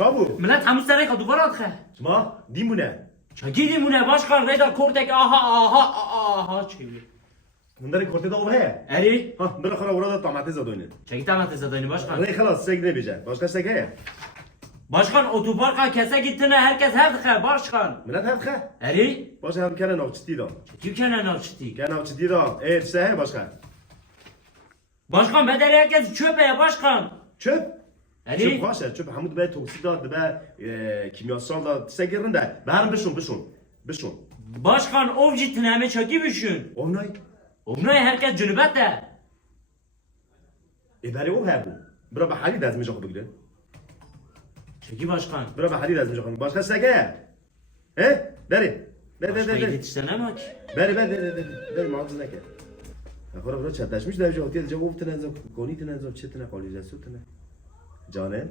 Çabuk. Millet hemuz sereka duvara atke. Şma din bu ne? Çekildi bu ne başkan reda kortek aha çevir. Bunları kortede ol he. Eri. Ha bırak ara orada tamate zadoyunu. Çekil tane tezadayını başkan. Rey halas sek ne bize? Başka sek he. Başkan otoparka kese gittiğine herkes hevdike başkan. Millet hep he. Eri. Başka hem kene navçıtı da. Çekil kenen alçıtı. Kene navçıtı da. Se he başka. Başkan bedeli herkes çöpe başkan. Çöp. Eri. Çöp başa. Çöp hamud be toksik da be kimyasal da sekirin de. Beğen bişun. Başkan ovcitine mi çöki büşün. Onay. Ovnay herkes cünübet de. Bari o he bu. Bırak hali dazmi çok bugün. Çeki başkan. Bırak hali dazmi çok. Başka sek he. He? Deri. Başkan yetiştiremem ki. بله معاذ نکرد. خورا برای چتاش میشه در جهاتی از جواب تنظیم کنی تنظیم چه تنه قالی جسو تنه جانه